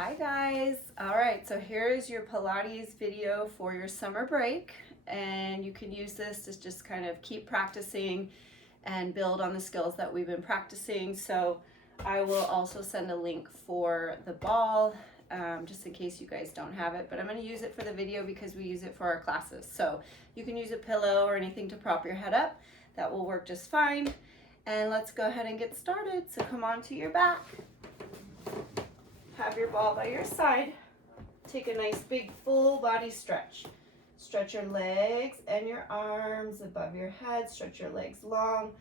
Hi guys. All right, so here is your Pilates video for your summer break, and you can use this to just kind of keep practicing and build on the skills that we've been practicing. So I will also send a link for the ball just in case you guys don't have it, but I'm going to use it for the video because we use it for our classes. So you can use a pillow or anything to prop your head up. That will work just fine. And let's go ahead and get started. So come on to your back. Have your ball by your side. Take a nice big full body stretch. Stretch your legs and your arms above your head. Stretch your legs long.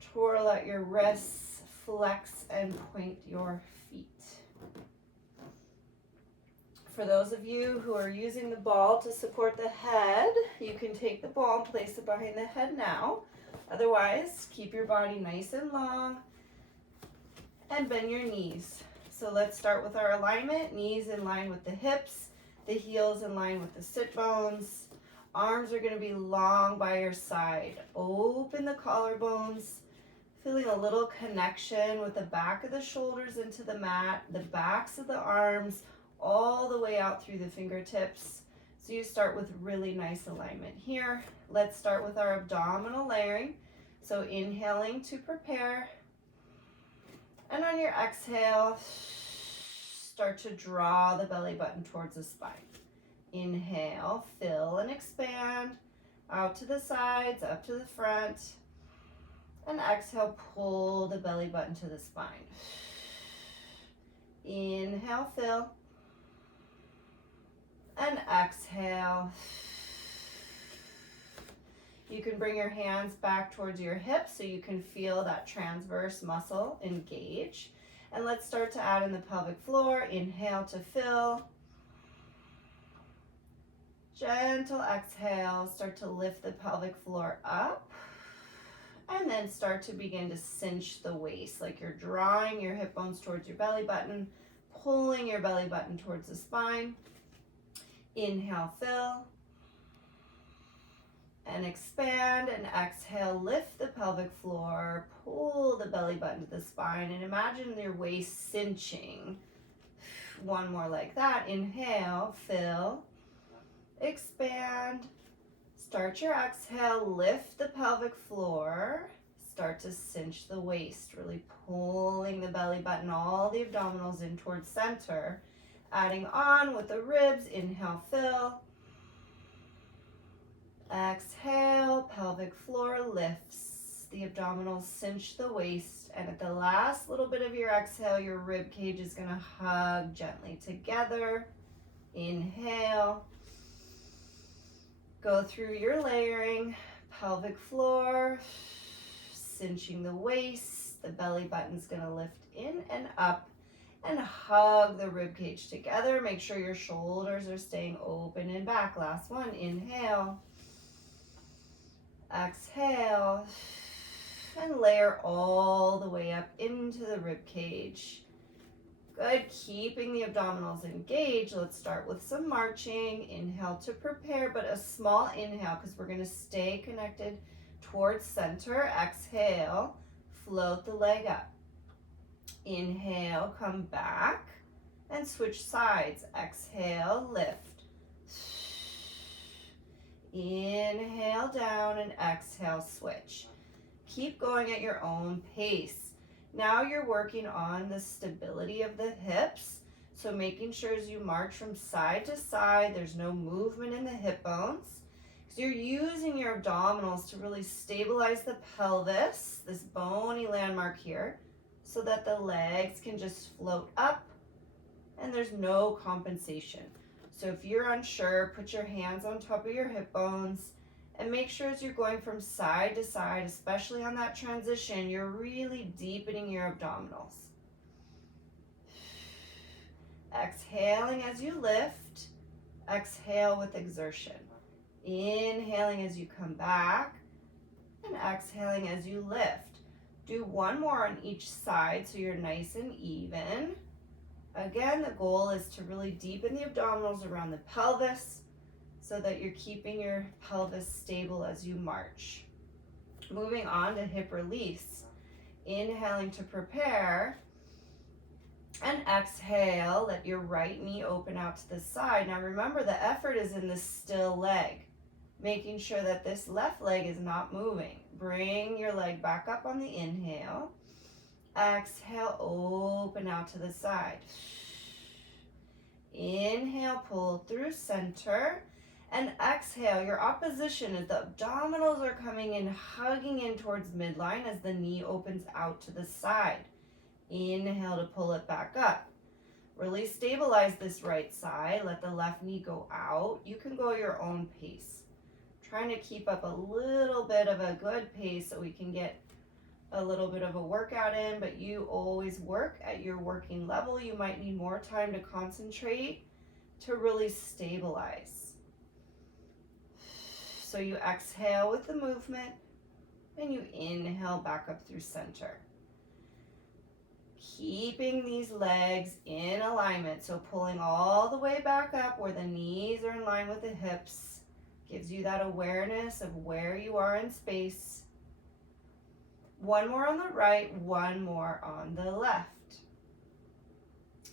Twirl out your wrists. Flex and point your feet. For those of you who are using the ball to support the head, you can take the ball and place it behind the head now. Otherwise, keep your body nice and long and bend your knees. So let's start with our alignment. Knees in line with the hips, the heels in line with the sit bones. Arms are going to be long by your side. Open the collarbones, feeling a little connection with the back of the shoulders into the mat, the backs of the arms, all the way out through the fingertips. So you start with really nice alignment here. Let's start with our abdominal layering. So inhaling to prepare. And on your exhale, start to draw the belly button towards the spine. Inhale, fill and expand. Out to the sides, up to the front. And exhale, pull the belly button to the spine. Inhale, fill. And exhale. You can bring your hands back towards your hips so you can feel that transverse muscle engage. And let's start to add in the pelvic floor. Inhale to fill. Gentle exhale. Start to lift the pelvic floor up. And then start to begin to cinch the waist, like you're drawing your hip bones towards your belly button, pulling your belly button towards the spine. Inhale, fill. And expand, and exhale, lift the pelvic floor, pull the belly button to the spine, and imagine your waist cinching. One more like that. Inhale, fill, expand. Start your exhale, lift the pelvic floor, start to cinch the waist, really pulling the belly button, all the abdominals in towards center. Adding on with the ribs, inhale, fill. Exhale, pelvic floor lifts, the abdominals cinch the waist, and at the last little bit of your exhale, your rib cage is going to hug gently together. Inhale, go through your layering, pelvic floor, cinching the waist, the belly button's going to lift in and up and hug the rib cage together. Make sure your shoulders are staying open and back. Last one, inhale. Exhale, and layer all the way up into the rib cage. Good, keeping the abdominals engaged. Let's start with some marching. Inhale to prepare, but a small inhale because we're going to stay connected towards center. Exhale, float the leg up. Inhale, come back, and switch sides. Exhale, lift. Inhale down and exhale, switch. Keep going at your own pace. Now you're working on the stability of the hips. So making sure as you march from side to side, there's no movement in the hip bones. So you're using your abdominals to really stabilize the pelvis, this bony landmark here, so that the legs can just float up and there's no compensation. So if you're unsure, put your hands on top of your hip bones and make sure as you're going from side to side, especially on that transition, you're really deepening your abdominals. Exhaling as you lift, exhale with exertion. Inhaling as you come back and exhaling as you lift. Do one more on each side so you're nice and even. Again, the goal is to really deepen the abdominals around the pelvis so that you're keeping your pelvis stable as you march. Moving on to hip release. Inhaling to prepare. And exhale, let your right knee open out to the side. Now remember, the effort is in the still leg, making sure that this left leg is not moving. Bring your leg back up on the inhale. Exhale, open out to the side. Inhale, pull through center. And exhale, your opposition is the abdominals are coming in, hugging in towards midline as the knee opens out to the side. Inhale to pull it back up. Really stabilize this right side. Let the left knee go out. You can go your own pace. Trying to keep up a little bit of a good pace so we can get a little bit of a workout in, but you always work at your working level. You might need more time to concentrate to really stabilize. So you exhale with the movement and you inhale back up through center. Keeping these legs in alignment, so pulling all the way back up where the knees are in line with the hips, gives you that awareness of where you are in space. One more on the right, one more on the left.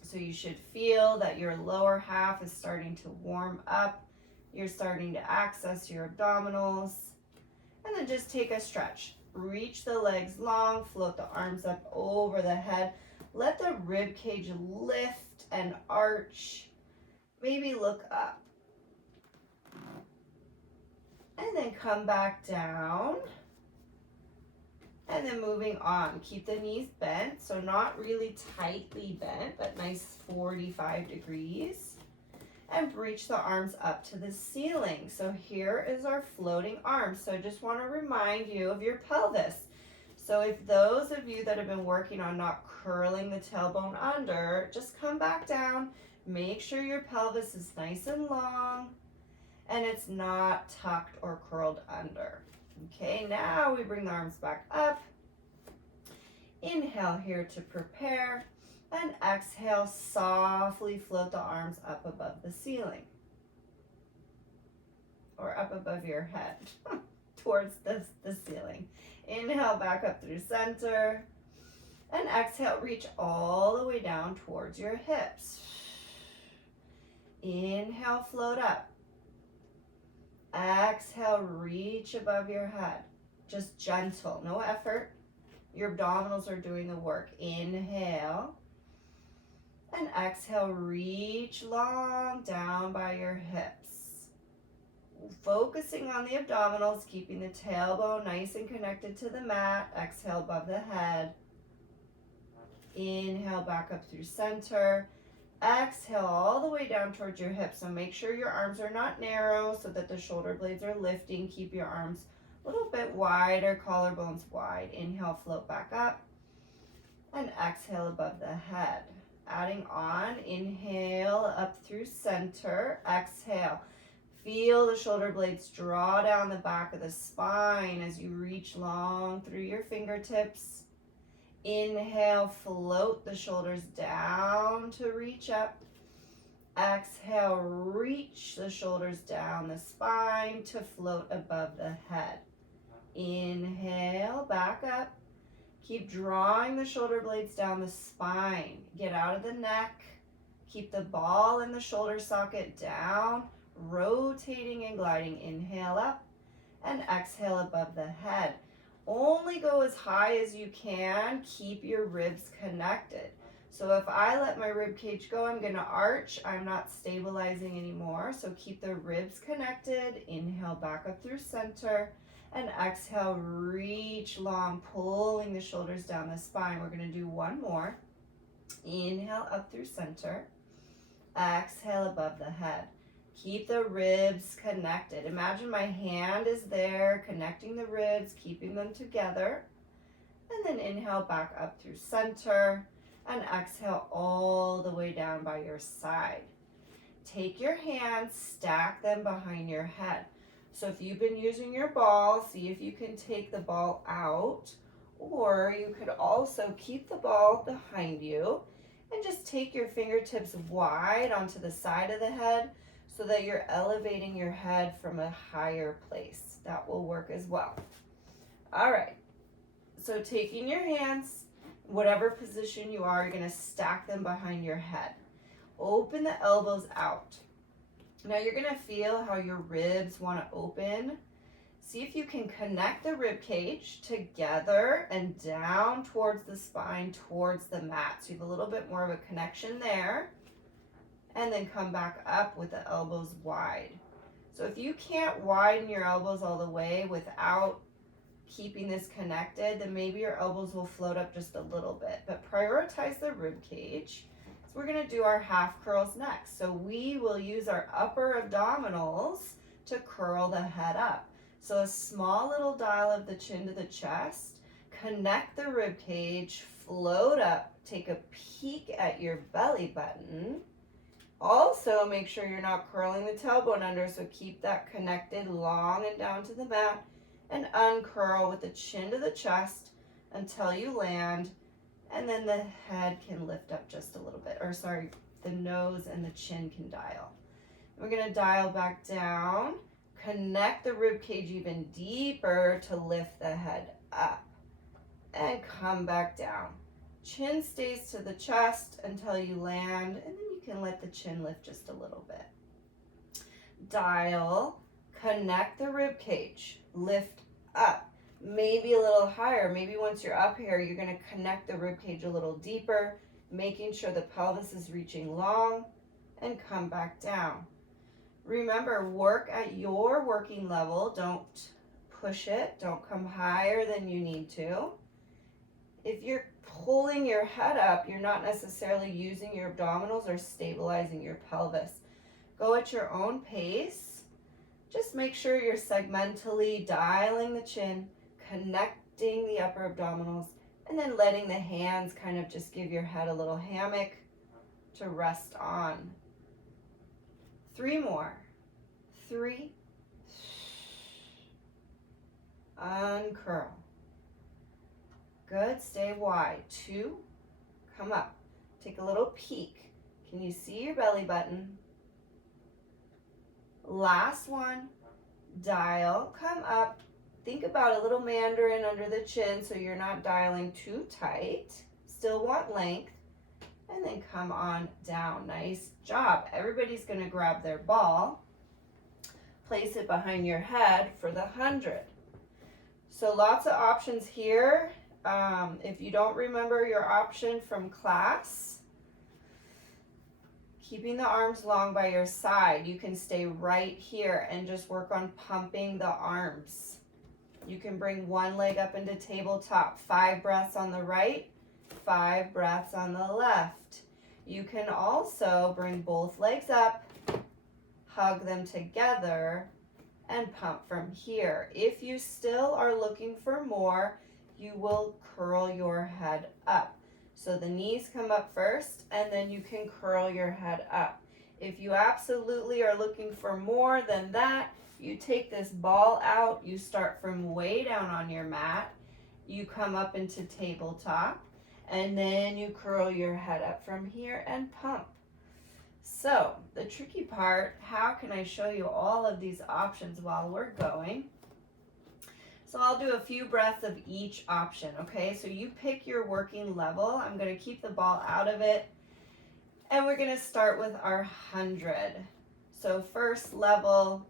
So you should feel that your lower half is starting to warm up. You're starting to access your abdominals. And then just take a stretch. Reach the legs long, float the arms up over the head. Let the rib cage lift and arch. Maybe look up. And then come back down. And then moving on. Keep the knees bent, so not really tightly bent, but nice 45 degrees. And reach the arms up to the ceiling. So here is our floating arms. So I just want to remind you of your pelvis. So if those of you that have been working on not curling the tailbone under, just come back down. Make sure your pelvis is nice and long and it's not tucked or curled under. Okay, now we bring the arms back up. Inhale here to prepare. And exhale, softly float the arms up above the ceiling. Or up above your head, towards the ceiling. Inhale back up through center. And exhale, reach all the way down towards your hips. Inhale, float up. Exhale, reach above your head. Just gentle, no effort. Your abdominals are doing the work. Inhale. And exhale, reach long down by your hips. Focusing on the abdominals, keeping the tailbone nice and connected to the mat. Exhale above the head. Inhale back up through center. Exhale all the way down towards your hips. So make sure your arms are not narrow so that the shoulder blades are lifting. Keep your arms a little bit wider, collarbones wide. Inhale, float back up. And exhale above the head. Adding on, inhale up through center. Exhale. Feel the shoulder blades draw down the back of the spine as you reach long through your fingertips. Inhale, float the shoulders down to reach up. Exhale, reach the shoulders down the spine to float above the head. Inhale, back up. Keep drawing the shoulder blades down the spine. Get out of the neck. Keep the ball in the shoulder socket down, rotating and gliding. Inhale up and exhale above the head. Only go as high as you can. Keep your ribs connected. So if I let my rib cage go, I'm going to arch. I'm not stabilizing anymore. So keep the ribs connected. Inhale back up through center. And exhale, reach long, pulling the shoulders down the spine. We're going to do one more. Inhale up through center. Exhale above the head. Keep the ribs connected. Imagine my hand is there, connecting the ribs, keeping them together. And then inhale back up through center. And exhale all the way down by your side. Take your hands, stack them behind your head. So if you've been using your ball, see if you can take the ball out, or you could also keep the ball behind you and just take your fingertips wide onto the side of the head so that you're elevating your head from a higher place. That will work as well. All right, so taking your hands, Whatever position you are, you're going to stack them behind your head. Open the elbows out. Now you're going to feel how your ribs want to open. See if you can connect the rib cage together and down towards the spine, towards the mat. So you have a little bit more of a connection there. And then come back up with the elbows wide. So if you can't widen your elbows all the way without keeping this connected, then maybe your elbows will float up just a little bit. But prioritize the rib cage. So we're going to do our half curls next. So we will use our upper abdominals to curl the head up. So a small little dial of the chin to the chest, connect the rib cage, float up, take a peek at your belly button. Also, make sure you're not curling the tailbone under, so keep that connected long and down to the mat, and uncurl with the chin to the chest until you land, and then the head can lift up just a little bit, or sorry, the nose and the chin can dial. We're going to dial back down, connect the rib cage even deeper to lift the head up, and come back down. Chin stays to the chest until you land, and then you can let the chin lift just a little bit. Dial, connect the rib cage, lift up, maybe a little higher. Maybe once you're up here, you're going to connect the rib cage a little deeper, making sure the pelvis is reaching long, and come back down. Remember, work at your working level. Don't push it. Don't come higher than you need to. If you're pulling your head up, you're not necessarily using your abdominals or stabilizing your pelvis. Go at your own pace. Just make sure you're segmentally dialing the chin, connecting the upper abdominals, and then letting the hands kind of just give your head a little hammock to rest on. 3 more. 3. Uncurl. Good, stay wide. 2, come up. Take a little peek. Can you see your belly button? Last one, dial, come up. Think about a little mandarin under the chin so you're not dialing too tight. Still want length. And then come on down. Nice job. Everybody's going to grab their ball. Place it behind your head for the 100. So lots of options here. If you don't remember your option from class, keeping the arms long by your side, you can stay right here and just work on pumping the arms. You can bring one leg up into tabletop, 5 breaths on the right, 5 breaths on the left. You can also bring both legs up, hug them together, and pump from here. If you still are looking for more, you will curl your head up. So the knees come up first, and then you can curl your head up. If you absolutely are looking for more than that, you take this ball out, you start from way down on your mat, you come up into tabletop, and then you curl your head up from here and pump. So the tricky part, how can I show you all of these options while we're going? So I'll do a few breaths of each option, okay? So you pick your working level. I'm going to keep the ball out of it. And we're going to start with our 100. So first level,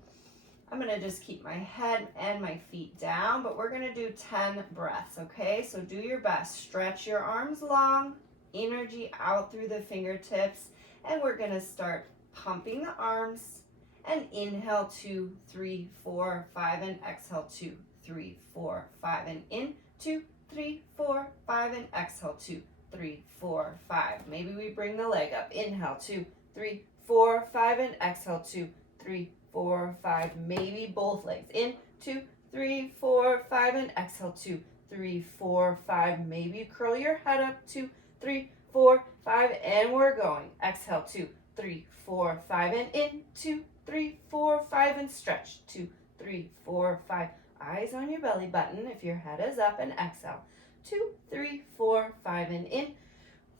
I'm going to just keep my head and my feet down, but we're going to do 10 breaths, okay? So do your best. Stretch your arms long, energy out through the fingertips, and we're going to start pumping the arms, and inhale 2, 3, 4, 5, and exhale 2, 3, 4, 5, and in 2, 3, 4, 5, and exhale 2, 3, 4, 5. Maybe we bring the leg up. Inhale 2, 3, 4, 5, and exhale 2, 3, 4, 5. Maybe both legs. In 2, 3, 4, 5, and exhale 2, 3, 4, 5. Maybe curl your head up. 2, 3, 4, 5, and we're going. Exhale 2, 3, 4, 5, and in 2, 3, 4, 5, and stretch 2, 3, 4, 5. Eyes on your belly button if your head is up, and exhale 2, 3, 4, 5, and in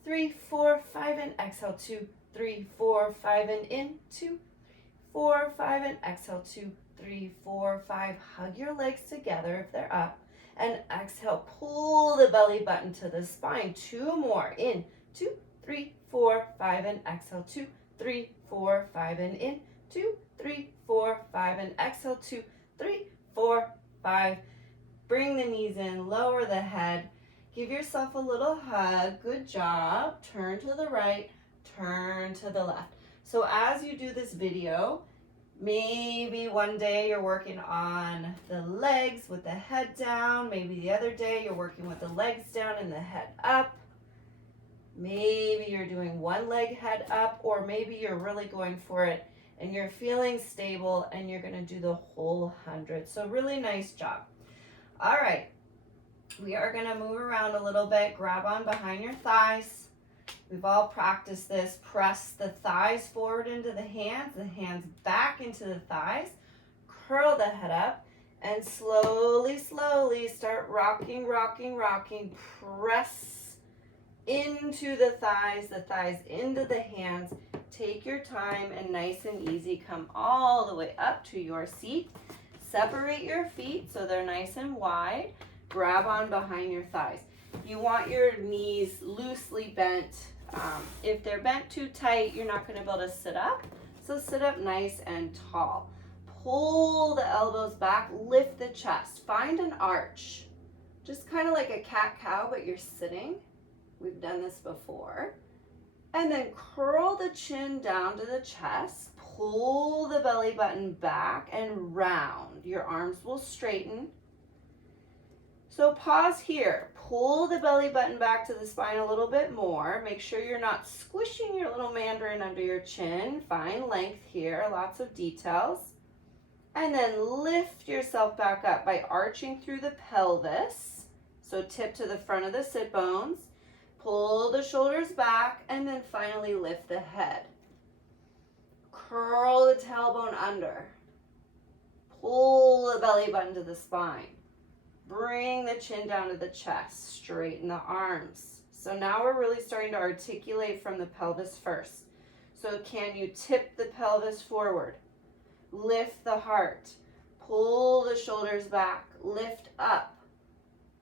3, 4, 5, and exhale 2, 3, 4, 5, and in 2, 4, 5, and exhale 2, 3, 4, 5. Hug your legs together if they're up, And exhale, pull the belly button to the spine. 2 more. In, 2, 3, 4, 5, and exhale. 2, 3, 4, 5, and in. 2, 3, 4, 5, and exhale. 2, 3, 4, 5. Bring the knees in, lower the head. Give yourself a little hug. Good job. Turn to the right, turn to the left. So as you do this video, maybe one day you're working on the legs with the head down. Maybe the other day you're working with the legs down and the head up. Maybe you're doing one leg head up, or maybe you're really going for it and you're feeling stable and you're going to do the whole 100. So really nice job. All right, we are going to move around a little bit. Grab on behind your thighs. We've all practiced this. Press the thighs forward into the hands back into the thighs. Curl the head up and slowly, slowly start rocking, rocking, rocking. Press into the thighs into the hands. Take your time and nice and easy. Come all the way up to your seat. Separate your feet so they're nice and wide. Grab on behind your thighs. You want your knees loosely bent. If they're bent too tight, you're not going to be able to sit up. So sit up nice and tall. Pull the elbows back, lift the chest. Find an arch. Just kind of like a cat-cow, but you're sitting. We've done this before. And then curl the chin down to the chest. Pull the belly button back and round. Your arms will straighten. So pause here. Pull the belly button back to the spine a little bit more. Make sure you're not squishing your little mandarin under your chin. Find length here, lots of details. And then lift yourself back up by arching through the pelvis. So tip to the front of the sit bones. Pull the shoulders back and then finally lift the head. Curl the tailbone under. Pull the belly button to the spine. Bring the chin down to the chest. Straighten the arms. So now we're really starting to articulate from the pelvis first. So can you tip the pelvis forward? Lift the heart. Pull the shoulders back. Lift up.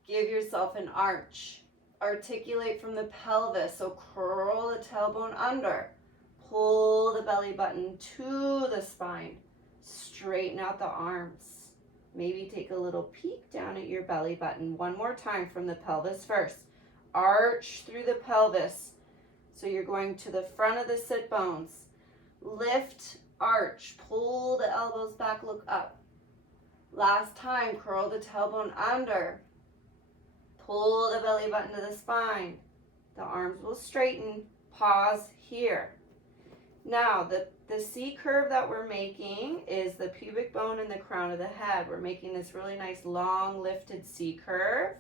Give yourself an arch. Articulate from the pelvis. So curl the tailbone under. Pull the belly button to the spine. Straighten out the arms. Maybe take a little peek down at your belly button. One more time from the pelvis first. Arch through the pelvis. So you're going to the front of the sit bones. Lift, arch, pull the elbows back, look up. Last time, curl the tailbone under. Pull the belly button to the spine. The arms will straighten. Pause here. Now, the C curve that we're making is the pubic bone and the crown of the head. We're making this really nice long lifted C curve.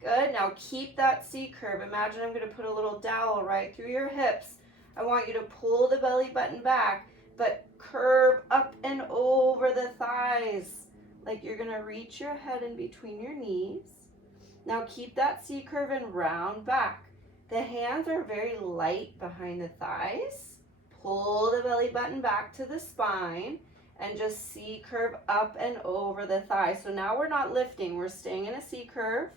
Good. Now keep that C curve. Imagine I'm going to put a little dowel right through your hips. I want you to pull the belly button back, but curve up and over the thighs. Like you're going to reach your head in between your knees. Now keep that C curve and round back. The hands are very light behind the thighs. Pull the belly button back to the spine and just C curve up and over the thigh. So now we're not lifting, we're staying in a C curve.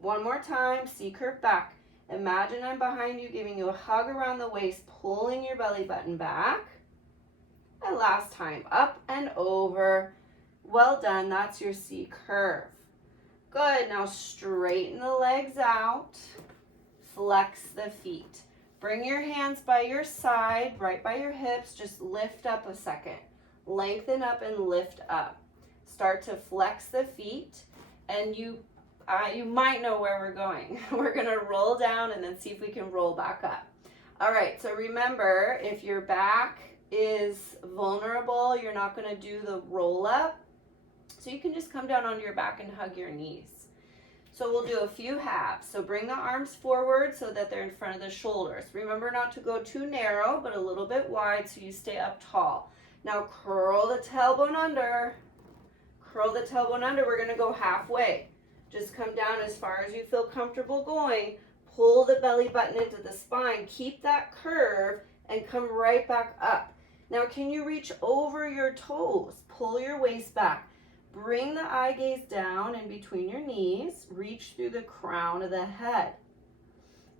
One more time, C curve back. Imagine I'm behind you, giving you a hug around the waist, pulling your belly button back. And last time, up and over. Well done, that's your C curve. Good, now straighten the legs out. Flex the feet. Bring your hands by your side, right by your hips. Just lift up a second. Lengthen up and lift up. Start to flex the feet, and you might know where we're going. We're going to roll down and then see if we can roll back up. All right, so remember, if your back is vulnerable, you're not going to do the roll up. So you can just come down onto your back and hug your knees. So we'll do a few halves. So bring the arms forward so that they're in front of the shoulders. Remember not to go too narrow, but a little bit wide so you stay up tall. Now curl the tailbone under. Curl the tailbone under. We're going to go halfway. Just come down as far as you feel comfortable going. Pull the belly button into the spine. Keep that curve and come right back up. Now can you reach over your toes? Pull your waist back. Bring the eye gaze down in between your knees. Reach through the crown of the head.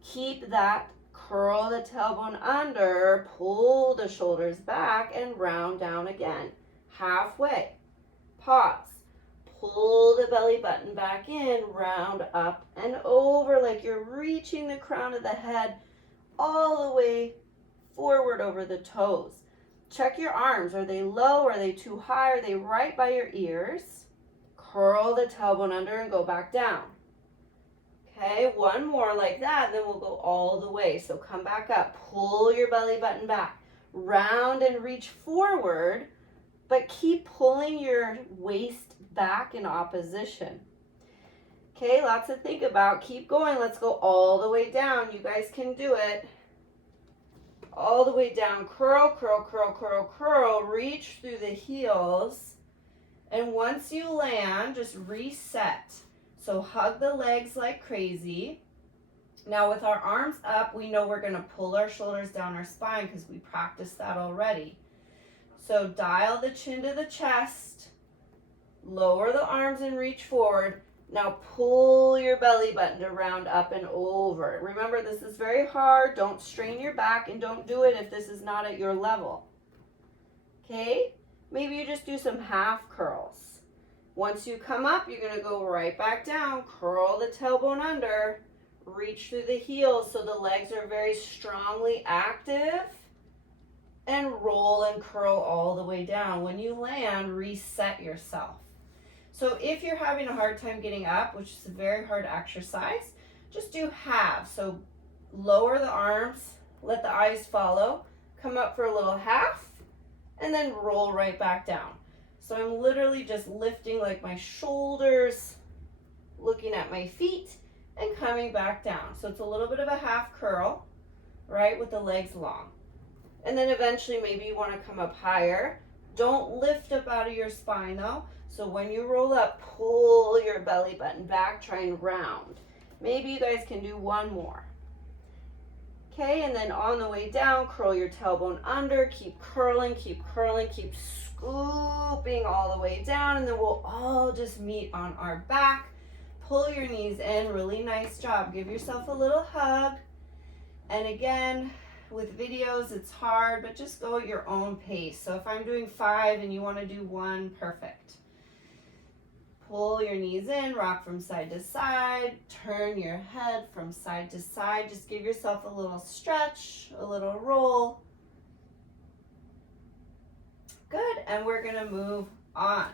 Keep that. Curl the tailbone under. Pull the shoulders back and round down again. Halfway. Pause. Pull the belly button back in. Round up and over like you're reaching the crown of the head all the way forward over the toes. Check your arms. Are they low? Are they too high? Are they right by your ears? Curl the tailbone under and go back down. Okay, one more like that, then we'll go all the way. So come back up. Pull your belly button back. Round and reach forward, but keep pulling your waist back in opposition. Okay, lots to think about. Keep going. Let's go all the way down. You guys can do it. All the way down. Curl, curl, curl, curl, curl. Reach through the heels. And once you land, just reset. So hug the legs like crazy. Now with our arms up, we know we're going to pull our shoulders down our spine because we practiced that already. So dial the chin to the chest. Lower the arms and reach forward. Now pull your belly button to round up and over. Remember, this is very hard. Don't strain your back and don't do it if this is not at your level. Okay? Maybe you just do some half curls. Once you come up, you're going to go right back down. Curl the tailbone under. Reach through the heels so the legs are very strongly active. And roll and curl all the way down. When you land, reset yourself. So if you're having a hard time getting up, which is a very hard exercise, just do half. So lower the arms, let the eyes follow, come up for a little half, and then roll right back down. So I'm literally just lifting like my shoulders, looking at my feet, and coming back down. So it's a little bit of a half curl, right, with the legs long. And then eventually maybe you want to come up higher. Don't lift up out of your spine though. So when you roll up, pull your belly button back, try and round. Maybe you guys can do one more. Okay, and then on the way down, curl your tailbone under, keep curling, keep scooping all the way down, and then we'll all just meet on our back. Pull your knees in, really nice job. Give yourself a little hug. And again, with videos, it's hard, but just go at your own pace. So if I'm doing 5 and you want to do 1, perfect. Pull your knees in, rock from side to side, turn your head from side to side. Just give yourself a little stretch, a little roll. Good, and we're gonna move on.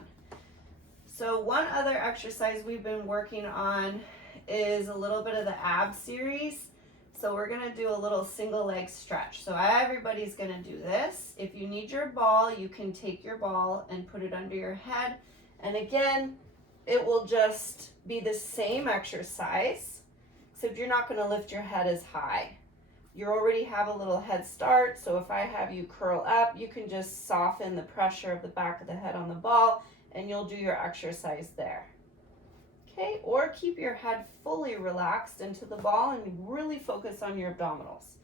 So one other exercise we've been working on is a little bit of the ab series. So we're gonna do a little single leg stretch. So everybody's gonna do this. If you need your ball, you can take your ball and put it under your head. And again, it will just be the same exercise, except you're not gonna lift your head as high. You already have a little head start, so if I have you curl up, you can just soften the pressure of the back of the head on the ball, and you'll do your exercise there. Okay, or keep your head fully relaxed into the ball and really focus on your abdominals.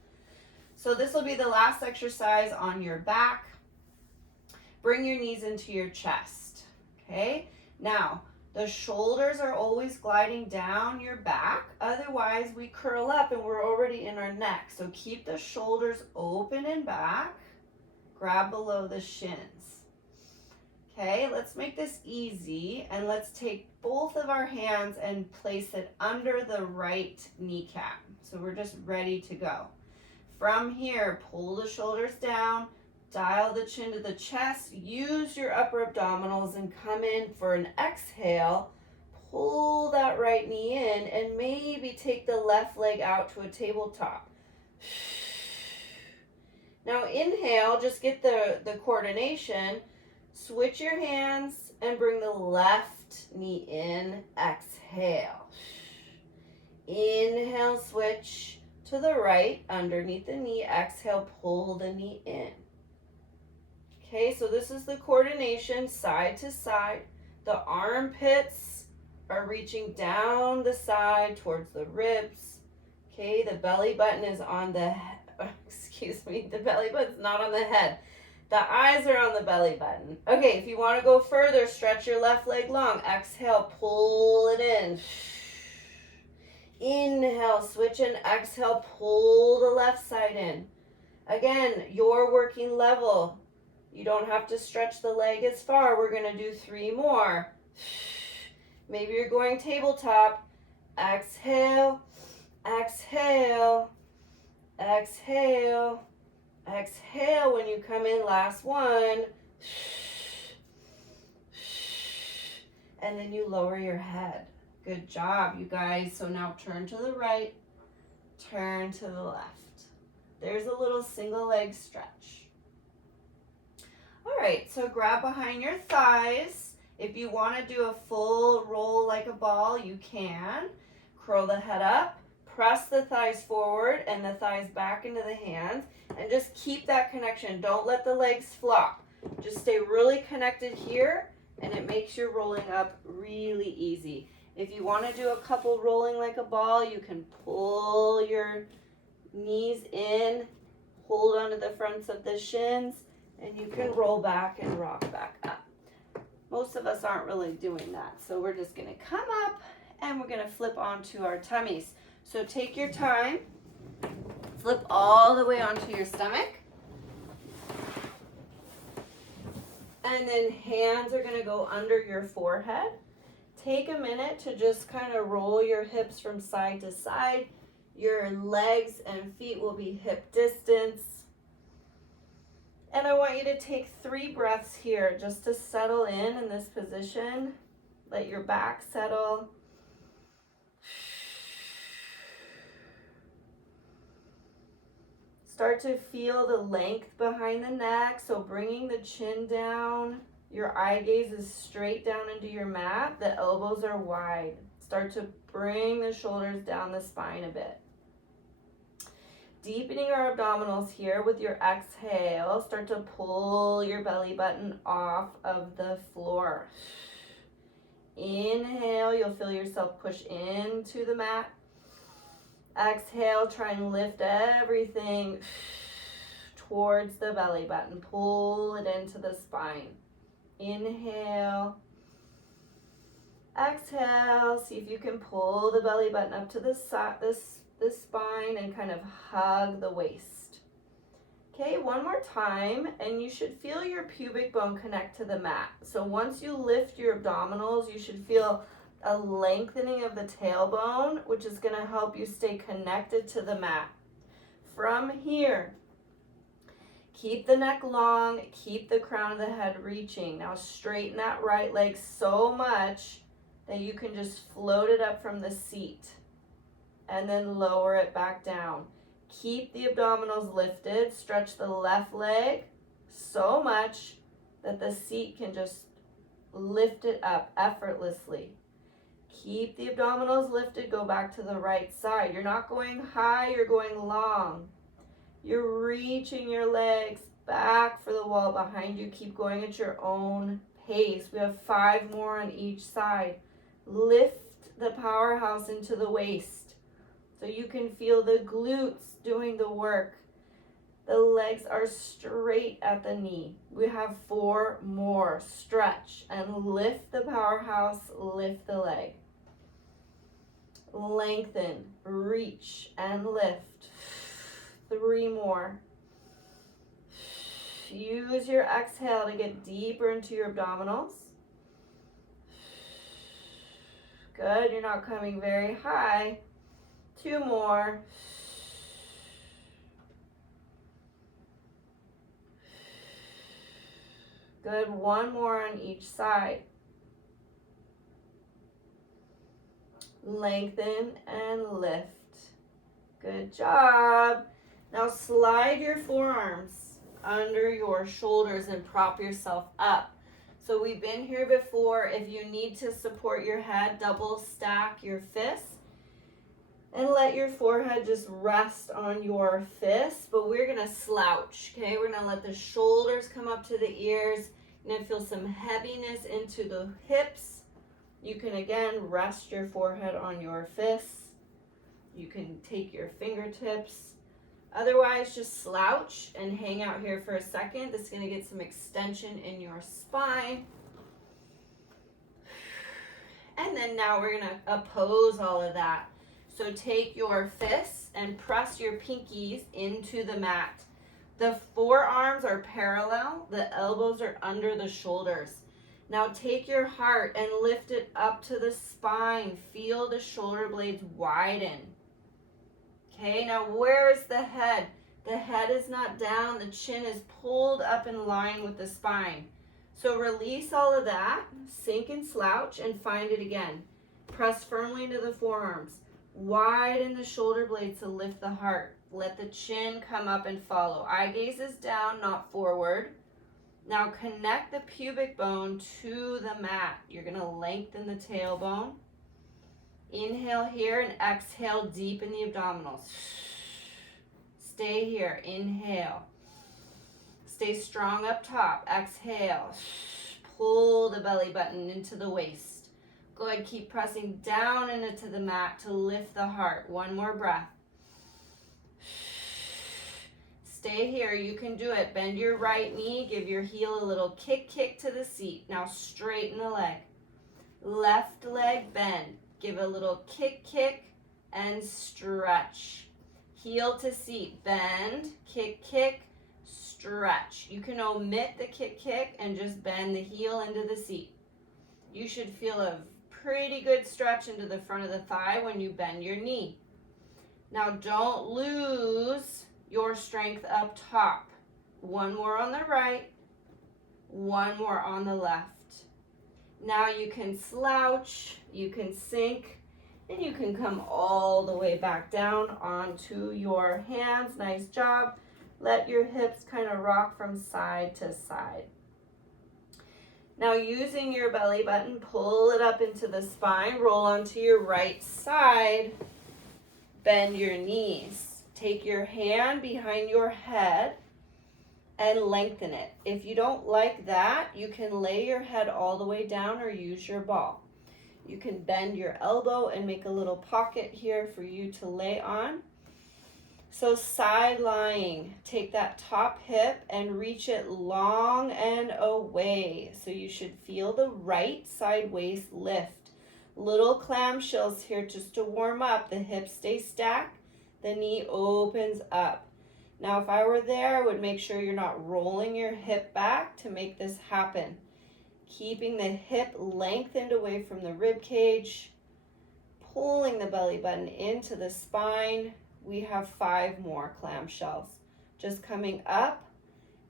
So this will be the last exercise on your back. Bring your knees into your chest, okay? Now, the shoulders are always gliding down your back. Otherwise, we curl up and we're already in our neck. So keep the shoulders open and back. Grab below the shins. Okay, let's make this easy. And let's take both of our hands and place it under the right kneecap. So we're just ready to go. From here, pull the shoulders down. Dial the chin to the chest, use your upper abdominals and come in for an exhale. Pull that right knee in and maybe take the left leg out to a tabletop. Now inhale, just get the coordination. Switch your hands and bring the left knee in. Exhale. Inhale, switch to the right underneath the knee. Exhale, pull the knee in. Okay, so this is the coordination side to side. The armpits are reaching down the side towards the ribs. Okay, the belly button is on the, the belly button's not on the head. The eyes are on the belly button. Okay, if you want to go further, stretch your left leg long. Exhale, pull it in. Inhale, switch and exhale, pull the left side in. Again, your working level. You don't have to stretch the leg as far. We're going to do 3 more. Maybe you're going tabletop. Exhale, exhale, exhale, exhale. When you come in, last one. And then you lower your head. Good job, you guys. So now turn to the right, turn to the left. There's a little single leg stretch. All right, so grab behind your thighs. If you want to do a full roll like a ball, you can. Curl the head up, press the thighs forward and the thighs back into the hands, and just keep that connection. Don't let the legs flop. Just stay really connected here, and it makes your rolling up really easy. If you want to do a couple rolling like a ball, you can pull your knees in, hold onto the fronts of the shins, and you can roll back and rock back up. Most of us aren't really doing that, so we're just going to come up and we're going to flip onto our tummies. So take your time, flip all the way onto your stomach, and then hands are going to go under your forehead. Take a minute to just kind of roll your hips from side to side. Your legs and feet will be hip distance. And I want you to take 3 breaths here just to settle in this position. Let your back settle. Start to feel the length behind the neck, so bringing the chin down. Your eye gaze is straight down into your mat. The elbows are wide. Start to bring the shoulders down the spine a bit. Deepening our abdominals here with your exhale. Start to pull your belly button off of the floor. Inhale, you'll feel yourself push into the mat. Exhale, try and lift everything towards the belly button. Pull it into the spine. Inhale. Exhale, see if you can pull the belly button up to the side, the spine, and kind of hug the waist. Okay, one more time, and you should feel your pubic bone connect to the mat. So once you lift your abdominals, you should feel a lengthening of the tailbone, which is going to help you stay connected to the mat. From here, keep the neck long, keep the crown of the head reaching. Now straighten that right leg so much that you can just float it up from the seat and then lower it back down. Keep the abdominals lifted. Stretch the left leg so much that the seat can just lift it up effortlessly. Keep the abdominals lifted. Go back to the right side. You're not going high, you're going long. You're reaching your legs back for the wall behind you. Keep going at your own pace. We have 5 more on each side. Lift the powerhouse into the waist so you can feel the glutes doing the work. The legs are straight at the knee. We have 4 more. Stretch and lift the powerhouse, lift the leg. Lengthen, reach, and lift. 3 more. Use your exhale to get deeper into your abdominals. Good, you're not coming very high. 2 more. Good, 1 more on each side. Lengthen and lift. Good job. Now slide your forearms under your shoulders and prop yourself up. So we've been here before. If you need to support your head, double stack your fists and let your forehead just rest on your fists. But we're going to slouch, okay? We're going to let the shoulders come up to the ears. You're going to feel some heaviness into the hips. You can again rest your forehead on your fists. You can take your fingertips, Otherwise, just slouch and hang out here for a second. This is going to get some extension in your spine. And then now we're going to oppose all of that. So take your fists and press your pinkies into the mat. The forearms are parallel. The elbows are under the shoulders. Now take your heart and lift it up to the spine. Feel the shoulder blades widen. Okay, now where's the head? The head is not down. The chin is pulled up in line with the spine. So release all of that. Sink and slouch and find it again. Press firmly into the forearms. Widen the shoulder blades to lift the heart. Let the chin come up and follow. Eye gaze is down, not forward. Now connect the pubic bone to the mat. You're going to lengthen the tailbone. Inhale here and exhale, deepen the abdominals. Stay here. Inhale. Stay strong up top. Exhale. Pull the belly button into the waist. Good. Keep pressing down and into the mat to lift the heart. One more breath. Stay here. You can do it. Bend your right knee. Give your heel a little kick to the seat. Now straighten the leg. Left leg bend. Give a little kick and stretch. Heel to seat. Bend, kick, stretch. You can omit the kick and just bend the heel into the seat. You should feel a pretty good stretch into the front of the thigh when you bend your knee. Now don't lose your strength up top. One more on the right, one more on the left. Now you can slouch, you can sink, and you can come all the way back down onto your hands. Nice job. Let your hips kind of rock from side to side. Now using your belly button, pull it up into the spine, roll onto your right side, bend your knees. Take your hand behind your head and lengthen it. If you don't like that, you can lay your head all the way down or use your ball. You can bend your elbow and make a little pocket here for you to lay on. So side lying, take that top hip and reach it long and away. So you should feel the right side waist lift. Little clamshells here just to warm up. The hips stay stacked, the knee opens up. Now, if I were there, I would make sure you're not rolling your hip back to make this happen. Keeping the hip lengthened away from the rib cage, pulling the belly button into the spine. We have 5 more clamshells. Just coming up,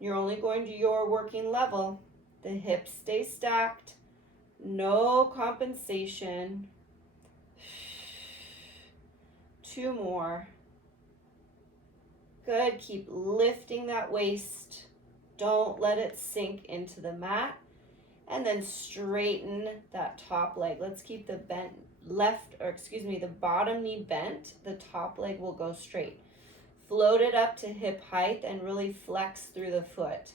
you're only going to your working level. The hips stay stacked, no compensation. 2 more. Good, keep lifting that waist. Don't let it sink into the mat. And then straighten that top leg. Let's keep the the bottom knee bent. The top leg will go straight. Float it up to hip height and really flex through the foot.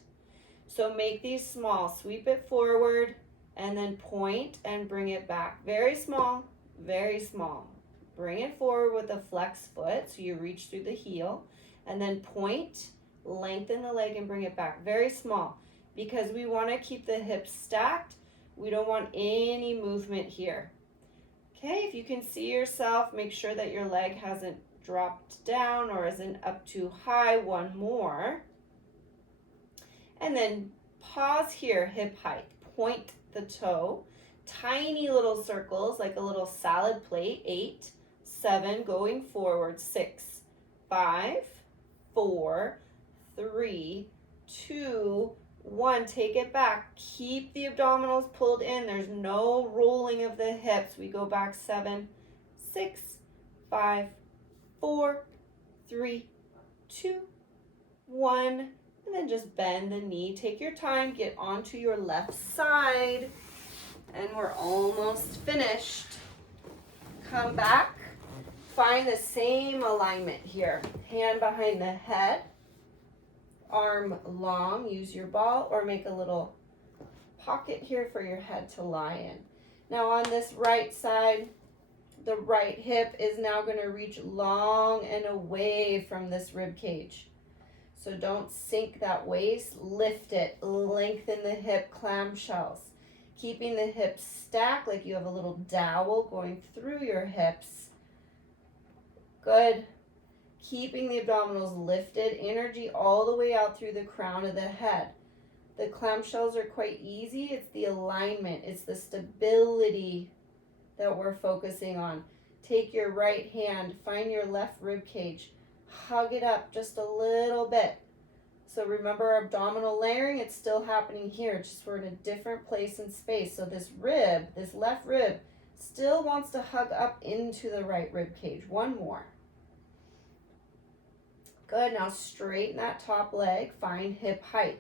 So make these small. Sweep it forward and then point and bring it back. Very small, very small. Bring it forward with a flex foot so you reach through the heel. And then point, lengthen the leg and bring it back. Very small, because we want to keep the hips stacked. We don't want any movement here. Okay, if you can see yourself, make sure that your leg hasn't dropped down or isn't up too high. 1 more. And then pause here, hip height. Point the toe. Tiny little circles like a little salad plate. 8, 7, going forward. 6, 5, 4, 3, 2, 1. Take it back. Keep the abdominals pulled in. There's no rolling of the hips. We go back. 7, 6, 5, 4, 3, 2, 1. And then just bend the knee. Take your time. Get onto your left side. And we're almost finished. Come back. Find the same alignment here. Hand behind the head, arm long, use your ball or make a little pocket here for your head to lie in. Now on this right side, The right hip is now going to reach long and away from this rib cage. So don't sink that waist, lift it, lengthen the hip clamshells. Keeping the hips stacked like you have a little dowel going through your hips. Good. Keeping the abdominals lifted, energy all the way out through the crown of the head. The clamshells are quite easy. It's the alignment, it's the stability that we're focusing on. Take your right hand, find your left rib cage, hug it up just a little bit. So remember abdominal layering, it's still happening here, just we're in a different place and space. So this rib, this left rib, still wants to hug up into the right rib cage. One more. Good, now straighten that top leg, find hip height.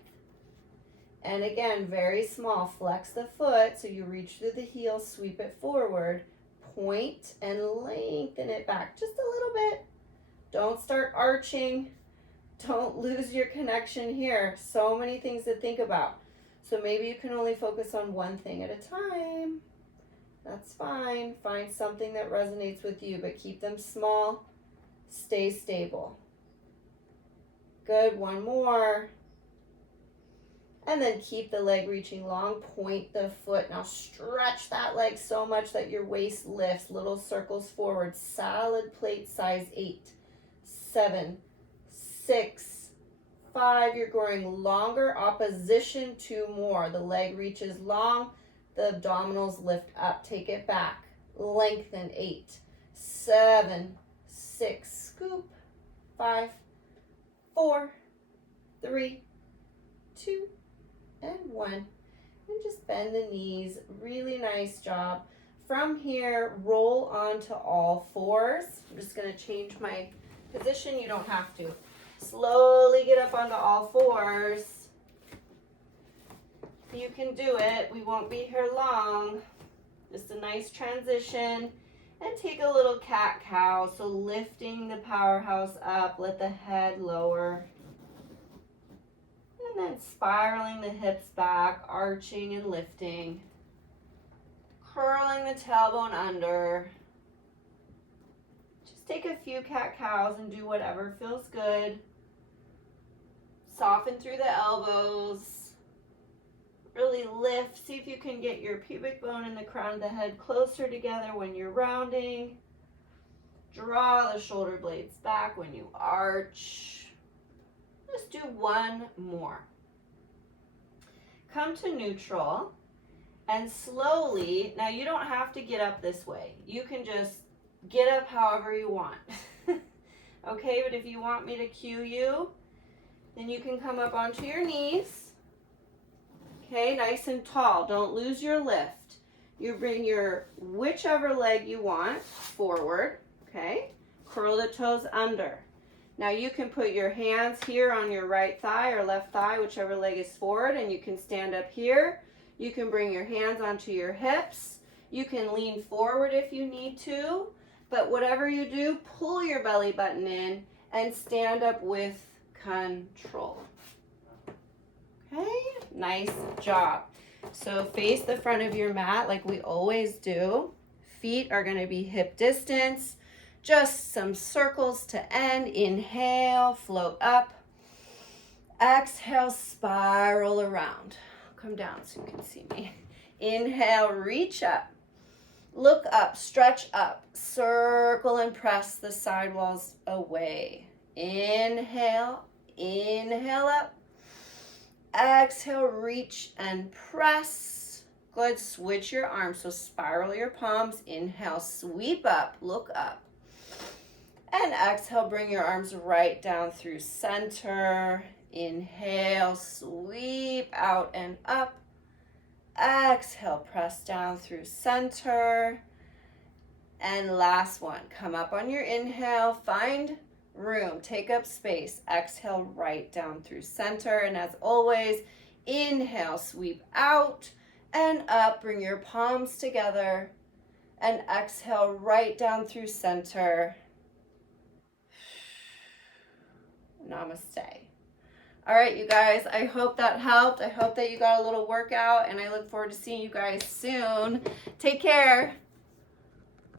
And again, very small, flex the foot so you reach through the heel, sweep it forward, point and lengthen it back just a little bit. Don't start arching. Don't lose your connection here. So many things to think about. So maybe you can only focus on one thing at a time. That's fine. Find something that resonates with you, but keep them small. Stay stable. Good, one more. And then keep the leg reaching long, point the foot. Now stretch that leg so much that your waist lifts, little circles forward. Solid plate size 8, 7, 6, 5. You're growing longer, opposition 2 more. The leg reaches long, the abdominals lift up. Take it back, lengthen 8, 7, 6, scoop, 5, 4, 3, 2, and 1, and just bend the knees. Really nice job. From here, roll onto all fours. I'm just going to change my position. You don't have to. Slowly get up onto all fours. You can do it. We won't be here long. Just a nice transition. And take a little cat-cow. So lifting the powerhouse up, let the head lower. And then spiraling the hips back, arching and lifting. Curling the tailbone under. Just take a few cat-cows and do whatever feels good. Soften through the elbows. Really lift. See if you can get your pubic bone and the crown of the head closer together when you're rounding. Draw the shoulder blades back when you arch. Just do one more. Come to neutral and slowly, now you don't have to get up this way. You can just get up however you want. Okay, but if you want me to cue you, then you can come up onto your knees. Okay, nice and tall. Don't lose your lift. You bring your whichever leg you want forward. Okay, curl the toes under. Now you can put your hands here on your right thigh or left thigh, whichever leg is forward, and you can stand up here. You can bring your hands onto your hips. You can lean forward if you need to, but whatever you do, pull your belly button in and stand up with control. Okay, nice job. So face the front of your mat like we always do. Feet are going to be hip distance. Just some circles to end. Inhale, float up. Exhale, spiral around. Come down so you can see me. Inhale, reach up. Look up, stretch up. Circle and press the side walls away. Inhale, inhale up. Exhale, reach and press. Good, switch your arms. So spiral your palms. Inhale, sweep up, look up. And exhale, bring your arms right down through center. Inhale, sweep out and up. Exhale, press down through center. And last one, come up on your inhale, find room, take up space. Exhale, right down through center. And as always, inhale, sweep out and up. Bring your palms together. And exhale, right down through center. Namaste. All right, you guys, I hope that helped. I hope that you got a little workout, and I look forward to seeing you guys soon. Take care.